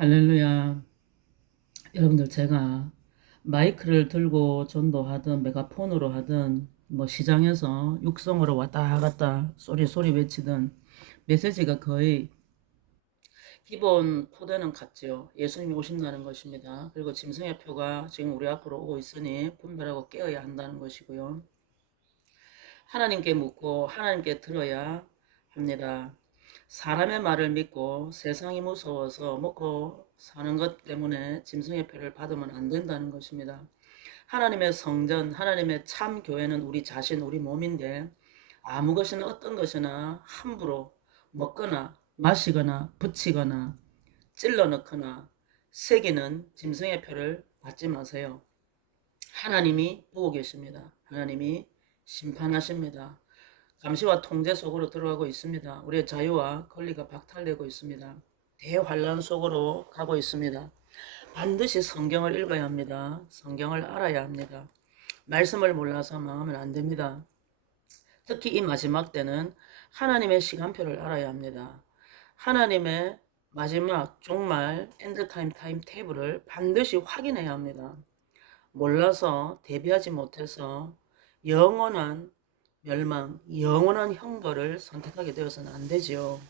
할렐루야. 여러분들 제가 마이크를 들고 전도하든 메가폰으로 하든 뭐 시장에서 육성으로 왔다 갔다 소리 외치든 메시지가 거의 기본 토대는 같지요. 예수님이 오신다는 것입니다. 그리고 짐승의 표가 지금 우리 앞으로 오고 있으니 분별하고 깨어야 한다는 것이고요. 하나님께 묻고 하나님께 들어야 합니다. 사람의 말을 믿고 세상이 무서워서 먹고 사는 것 때문에 짐승의 표를 받으면 안 된다는 것입니다. 하나님의 성전, 하나님의 참 교회는 우리 자신, 우리 몸인데 아무 것이나 어떤 것이나 함부로 먹거나 마시거나 붙이거나 찔러 넣거나 새기는 짐승의 표를 받지 마세요. 하나님이 보고 계십니다. 하나님이 심판하십니다. 감시와 통제 속으로 들어가고 있습니다. 우리의 자유와 권리가 박탈되고 있습니다. 대환란 속으로 가고 있습니다. 반드시 성경을 읽어야 합니다. 성경을 알아야 합니다. 말씀을 몰라서 망하면 안 됩니다. 특히 이 마지막 때는 하나님의 시간표를 알아야 합니다. 하나님의 마지막 종말 엔드타임 타임 테이블을 반드시 확인해야 합니다. 몰라서 대비하지 못해서 영원한 멸망, 영원한 형벌을 선택하게 되어서는 안 되지요.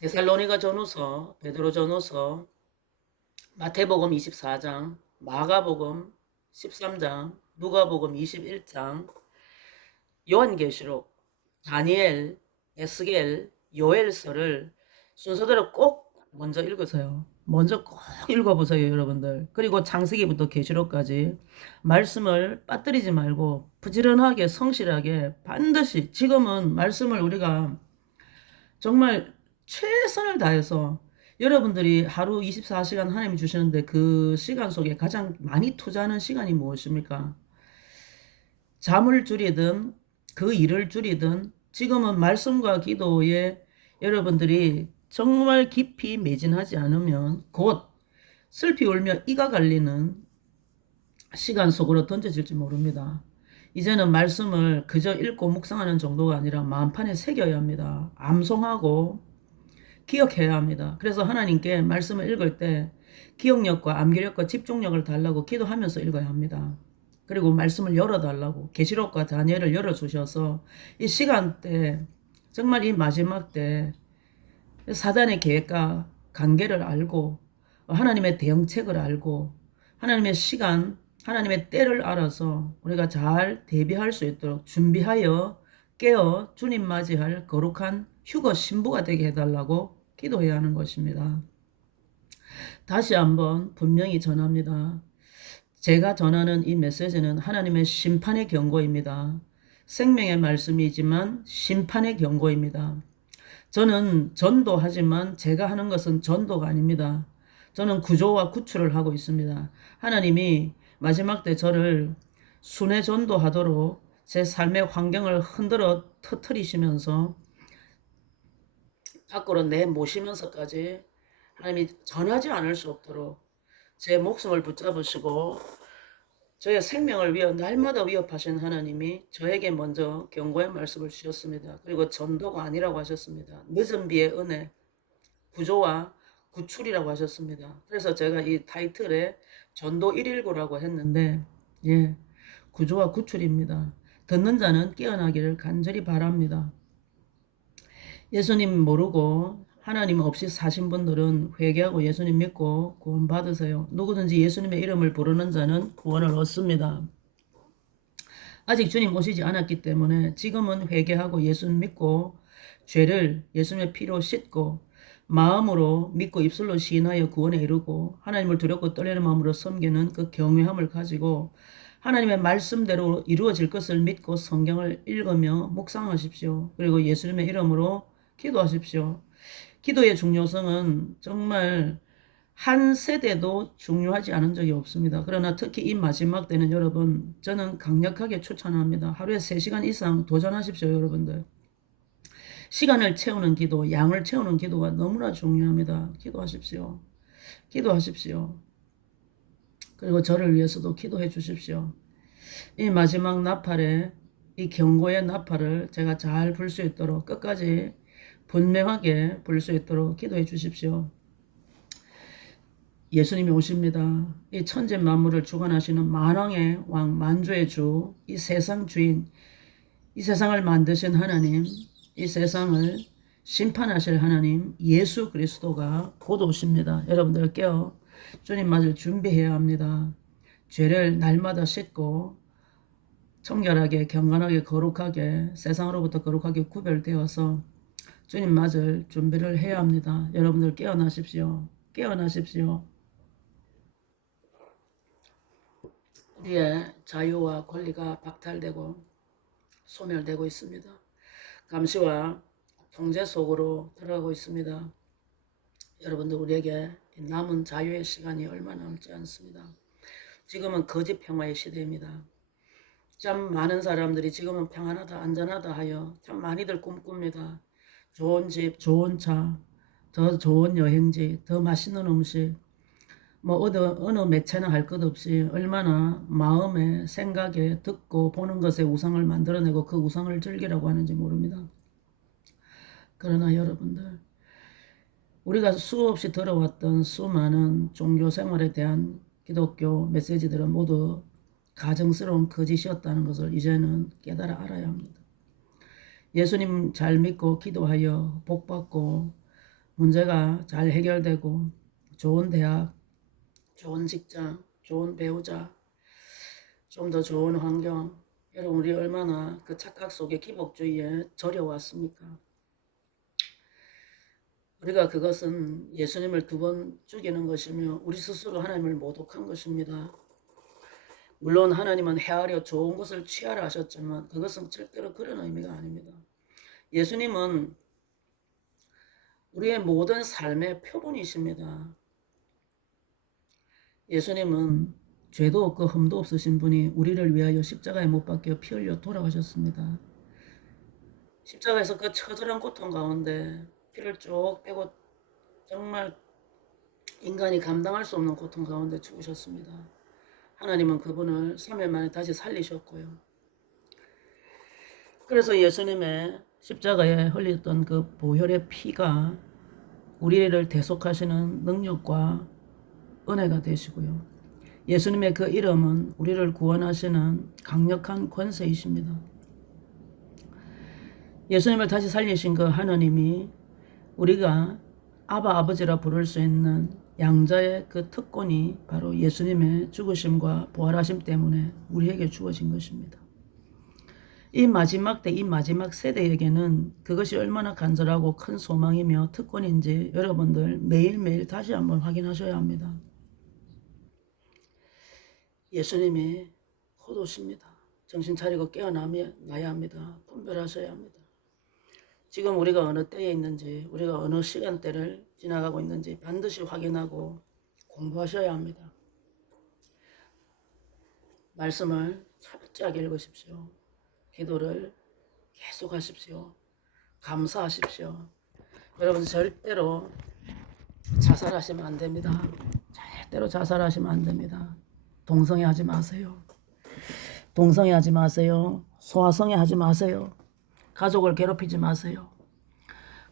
데살로니가 전후서, 베드로 전후서, 마태복음 24장, 마가복음 13장, 누가복음 21장, 요한계시록, 다니엘, 에스겔, 요엘서를 순서대로 꼭 먼저 읽으세요. 먼저 꼭 읽어보세요, 여러분들. 그리고 창세기부터 계시록까지 말씀을 빠뜨리지 말고 부지런하게 성실하게 반드시 지금은 말씀을 우리가 정말 최선을 다해서 여러분들이 하루 24시간 하나님이 주시는데 그 시간 속에 가장 많이 투자하는 시간이 무엇입니까? 잠을 줄이든 그 일을 줄이든 지금은 말씀과 기도에 여러분들이 정말 깊이 매진하지 않으면 곧 슬피 울며 이가 갈리는 시간 속으로 던져질지 모릅니다. 이제는 말씀을 그저 읽고 묵상하는 정도가 아니라 마음판에 새겨야 합니다. 암송하고 기억해야 합니다. 그래서 하나님께 말씀을 읽을 때 기억력과 암기력과 집중력을 달라고 기도하면서 읽어야 합니다. 그리고 말씀을 열어달라고 계시록과 다니엘을 열어주셔서 이 시간대 정말 이 마지막 때 사단의 계획과 관계를 알고 하나님의 대응책을 알고 하나님의 시간 하나님의 때를 알아서 우리가 잘 대비할 수 있도록 준비하여 깨어 주님 맞이할 거룩한 휴거 신부가 되게 해달라고 기도해야 하는 것입니다. 다시 한번 분명히 전합니다. 제가 전하는 이 메시지는 하나님의 심판의 경고입니다. 생명의 말씀이지만 심판의 경고입니다. 저는 전도하지만 제가 하는 것은 전도가 아닙니다. 저는 구조와 구출을 하고 있습니다. 하나님이 마지막 때 저를 순회 전도하도록 제 삶의 환경을 흔들어 터뜨리시면서 밖으로 내모시면서까지 하나님이 전하지 않을 수 없도록 제 목숨을 붙잡으시고 저의 생명을 위해 날마다 위협하신 하나님이 저에게 먼저 경고의 말씀을 주셨습니다. 그리고 전도가 아니라고 하셨습니다. 늦은 비의 은혜, 구조와 구출이라고 하셨습니다. 그래서 제가 이 타이틀에 전도 119라고 했는데 구조와 구출입니다. 듣는 자는 깨어나기를 간절히 바랍니다. 예수님 모르고 하나님 없이 사신 분들은 회개하고 예수님 믿고 구원 받으세요. 누구든지 예수님의 이름을 부르는 자는 구원을 얻습니다. 아직 주님 오시지 않았기 때문에 지금은 회개하고 예수님 믿고 죄를 예수님의 피로 씻고 마음으로 믿고 입술로 시인하여 구원에 이르고 하나님을 두렵고 떨리는 마음으로 섬기는 그 경외함을 가지고 하나님의 말씀대로 이루어질 것을 믿고 성경을 읽으며 묵상하십시오. 그리고 예수님의 이름으로 기도하십시오. 기도의 중요성은 정말 한 세대도 중요하지 않은 적이 없습니다. 그러나 특히 이 마지막 때는 여러분 저는 강력하게 추천합니다. 하루에 3시간 이상 도전하십시오. 여러분들. 시간을 채우는 기도, 양을 채우는 기도가 너무나 중요합니다. 기도하십시오. 기도하십시오. 그리고 저를 위해서도 기도해 주십시오. 이 마지막 나팔에 이 경고의 나팔을 제가 잘 불 수 있도록 끝까지 분명하게 불 수 있도록 기도해 주십시오. 예수님이 오십니다. 이 천재 만물을 주관하시는 만왕의 왕, 만주의 주, 이 세상 주인, 이 세상을 만드신 하나님, 이 세상을 심판하실 하나님 예수 그리스도가 곧 오십니다. 여러분들 깨어 주님 맞을 준비해야 합니다. 죄를 날마다 씻고 청결하게 경건하게 거룩하게 세상으로부터 거룩하게 구별되어서 주님 맞을 준비를 해야 합니다. 여러분들 깨어나십시오. 깨어나십시오. 우리의 자유와 권리가 박탈되고 소멸되고 있습니다. 감시와 통제 속으로 들어가고 있습니다. 여러분들 우리에게 남은 자유의 시간이 얼마 남지 않습니다. 지금은 거짓 평화의 시대입니다. 참 많은 사람들이 지금은 평안하다 안전하다 하여 참 많이들 꿈꿉니다. 좋은 집, 좋은 차, 더 좋은 여행지, 더 맛있는 음식, 뭐 어느 매체나 할 것 없이 얼마나 마음에 생각에 듣고 보는 것에 우상을 만들어내고 그 우상을 즐기라고 하는지 모릅니다. 그러나 여러분들 우리가 수없이 들어왔던 수많은 종교 생활에 대한 기독교 메시지들은 모두 가증스러운 거짓이었다는 것을 이제는 깨달아 알아야 합니다. 예수님 잘 믿고 기도하여 복받고 문제가 잘 해결되고 좋은 대학, 좋은 직장, 좋은 배우자, 좀 더 좋은 환경. 여러분 우리 얼마나 그 착각 속에 기복주의에 절여왔습니까? 우리가 그것은 예수님을 두 번 죽이는 것이며 우리 스스로 하나님을 모독한 것입니다. 물론 하나님은 헤아려 좋은 것을 취하라 하셨지만 그것은 절대로 그런 의미가 아닙니다. 예수님은 우리의 모든 삶의 표본이십니다. 예수님은 죄도 없고 흠도 없으신 분이 우리를 위하여 십자가에 못 박혀 피 흘려 돌아가셨습니다. 십자가에서 그 처절한 고통 가운데 피를 쭉 빼고 정말 인간이 감당할 수 없는 고통 가운데 죽으셨습니다. 하나님은 그분을 3일 만에 다시 살리셨고요. 그래서 예수님의 십자가에 흘렸던 그 보혈의 피가 우리를 대속하시는 능력과 은혜가 되시고요. 예수님의 그 이름은 우리를 구원하시는 강력한 권세이십니다. 예수님을 다시 살리신 그 하나님이 우리가 아바 아버지라 부를 수 있는 양자의 그 특권이 바로 예수님의 죽으심과 부활하심 때문에 우리에게 주어진 것입니다. 이 마지막 때, 이 마지막 세대에게는 그것이 얼마나 간절하고 큰 소망이며 특권인지 여러분들 매일매일 다시 한번 확인하셔야 합니다. 예수님이 곧 오십니다. 정신 차리고 깨어나야 합니다. 분별하셔야 합니다. 지금 우리가 어느 때에 있는지, 우리가 어느 시간대를 지나가고 있는지 반드시 확인하고 공부하셔야 합니다. 말씀을 철저하게 읽으십시오. 기도를 계속 하십시오. 감사하십시오. 여러분 절대로 자살하시면 안 됩니다. 절대로 자살하시면 안 됩니다. 동성애하지 마세요. 동성애하지 마세요. 소아성애하지 마세요. 가족을 괴롭히지 마세요.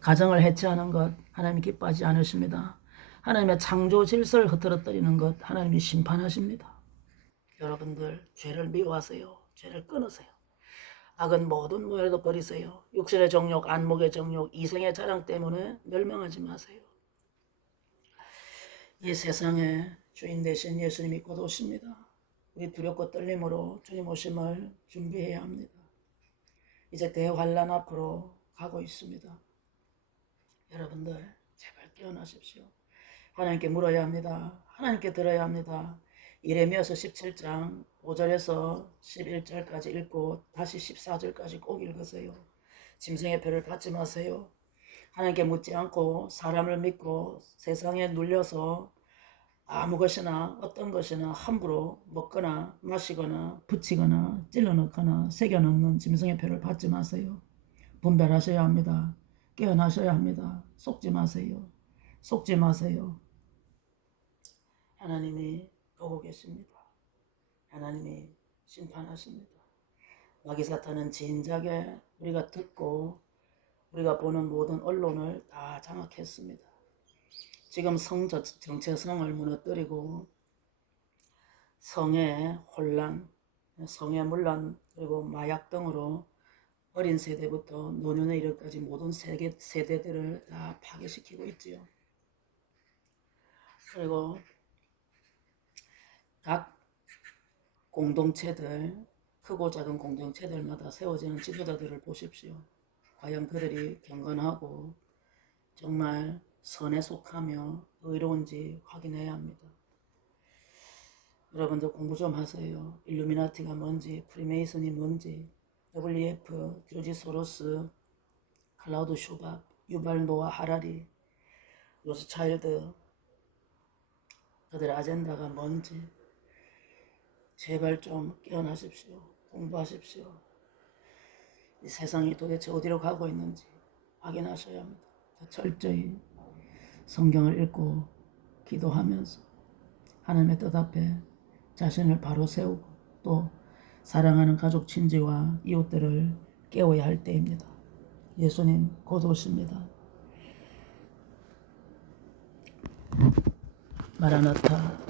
가정을 해체하는 것 하나님이 기뻐하지 않으십니다. 하나님의 창조 질서를 흐트러뜨리는 것 하나님이 심판하십니다. 여러분들 죄를 미워하세요. 죄를 끊으세요. 악은 모든 무엇도 버리세요. 육신의 정욕, 안목의 정욕, 이생의 자랑 때문에 멸망하지 마세요. 이 세상의 주인 되신 예수님이 곧 오십니다. 우리 두렵고 떨림으로 주님 오심을 준비해야 합니다. 이제 대환란 앞으로 가고 있습니다. 여러분들 제발 깨어나십시오. 하나님께 물어야 합니다. 하나님께 들어야 합니다. 예레미야서 17장 5절에서 11절까지 읽고 다시 14절까지 꼭 읽으세요. 짐승의 표를 받지 마세요. 하나님께 묻지 않고 사람을 믿고 세상에 눌려서 아무 것이나 어떤 것이나 함부로 먹거나 마시거나 붙이거나 찔러넣거나 새겨넣는 짐승의 표를 받지 마세요. 분별하셔야 합니다. 깨어나셔야 합니다. 속지 마세요. 속지 마세요. 하나님이 보고 계십니다. 하나님이 심판하십니다. 마귀 사탄은 진작에 우리가 듣고 우리가 보는 모든 언론을 다 장악했습니다. 지금 정체성을 무너뜨리고 성의 혼란, 성의 문란, 그리고 마약 등으로 어린 세대부터 노년에 이르까지 모든 세대들을 다 파괴시키고 있지요. 그리고 각 공동체들, 크고 작은 공동체들마다 세워지는 지도자들을 보십시오. 과연 그들이 경건하고 정말 선에 속하며 의로운지 확인해야 합니다. 여러분들 공부 좀 하세요. 일루미나티가 뭔지, 프리메이슨이 뭔지, WF, 조지 소로스, 클라우드 슈밥, 유발 노아 하라리, 로스차일드, 그들의 아젠다가 뭔지 제발 좀 깨어나십시오. 공부하십시오. 이 세상이 도대체 어디로 가고 있는지 확인하셔야 합니다. 철저히 성경을 읽고 기도하면서 하나님의 뜻 앞에 자신을 바로 세우고 또 사랑하는 가족 친지와 이웃들을 깨워야 할 때입니다. 예수님 곧 오십니다. 마라나타.